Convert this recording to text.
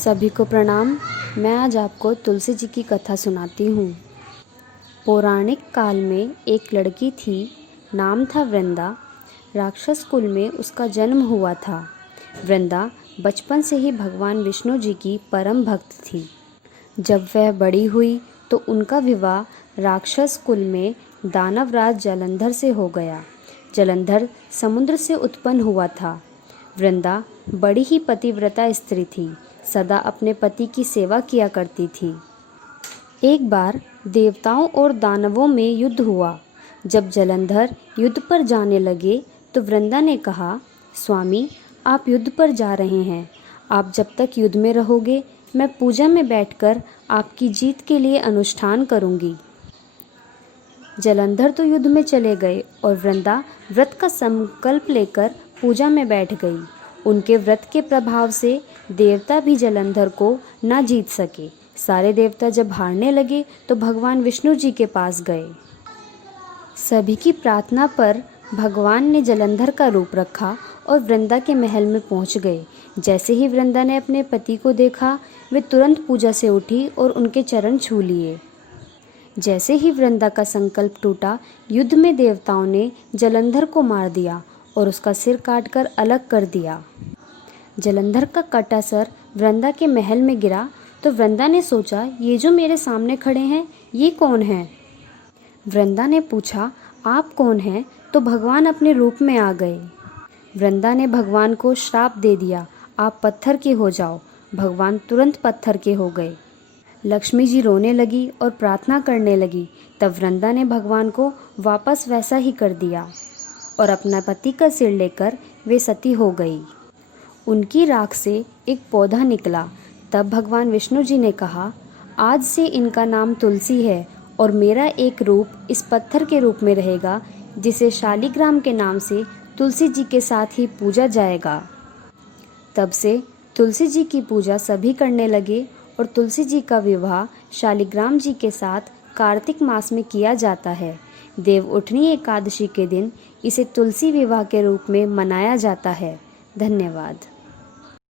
सभी को प्रणाम। मैं आज आपको तुलसी जी की कथा सुनाती हूँ। पौराणिक काल में एक लड़की थी, नाम था वृंदा। राक्षस कुल में उसका जन्म हुआ था। वृंदा बचपन से ही भगवान विष्णु जी की परम भक्त थी। जब वह बड़ी हुई तो उनका विवाह राक्षस कुल में दानवराज जलंधर से हो गया। जलंधर समुद्र से उत्पन्न हुआ था। वृंदा बड़ी ही पतिव्रता स्त्री थी, सदा अपने पति की सेवा किया करती थी। एक बार देवताओं और दानवों में युद्ध हुआ। जब जलंधर युद्ध पर जाने लगे तो वृंदा ने कहा, स्वामी, आप युद्ध पर जा रहे हैं। आप जब तक युद्ध में रहोगे मैं पूजा में बैठकर आपकी जीत के लिए अनुष्ठान करूंगी। जलंधर तो युद्ध में चले गए और वृंदा व्रत का संकल्प लेकर पूजा में बैठ गई। उनके व्रत के प्रभाव से देवता भी जलंधर को न जीत सके। सारे देवता जब हारने लगे तो भगवान विष्णु जी के पास गए। सभी की प्रार्थना पर भगवान ने जलंधर का रूप रखा और वृंदा के महल में पहुंच गए। जैसे ही वृंदा ने अपने पति को देखा, वे तुरंत पूजा से उठी और उनके चरण छू लिए। जैसे ही वृंदा का संकल्प टूटा, युद्ध में देवताओं ने जलंधर को मार दिया और उसका सिर काटकर अलग कर दिया। जलंधर का कटा सर वृंदा के महल में गिरा तो वृंदा ने सोचा, ये जो मेरे सामने खड़े हैं ये कौन हैं? वृंदा ने पूछा, आप कौन हैं? तो भगवान अपने रूप में आ गए। वृंदा ने भगवान को श्राप दे दिया, आप पत्थर के हो जाओ। भगवान तुरंत पत्थर के हो गए। लक्ष्मी जी रोने लगी और प्रार्थना करने लगी। तब वृंदा ने भगवान को वापस वैसा ही कर दिया और अपना पति का सिर लेकर वे सती हो गई। उनकी राख से एक पौधा निकला। तब भगवान विष्णु जी ने कहा, आज से इनका नाम तुलसी है और मेरा एक रूप इस पत्थर के रूप में रहेगा, जिसे शालिग्राम के नाम से तुलसी जी के साथ ही पूजा जाएगा। तब से तुलसी जी की पूजा सभी करने लगे और तुलसी जी का विवाह शालिग्राम जी के साथ कार्तिक मास में किया जाता है। देवउठनी एकादशी के दिन इसे तुलसी विवाह के रूप में मनाया जाता है। धन्यवाद।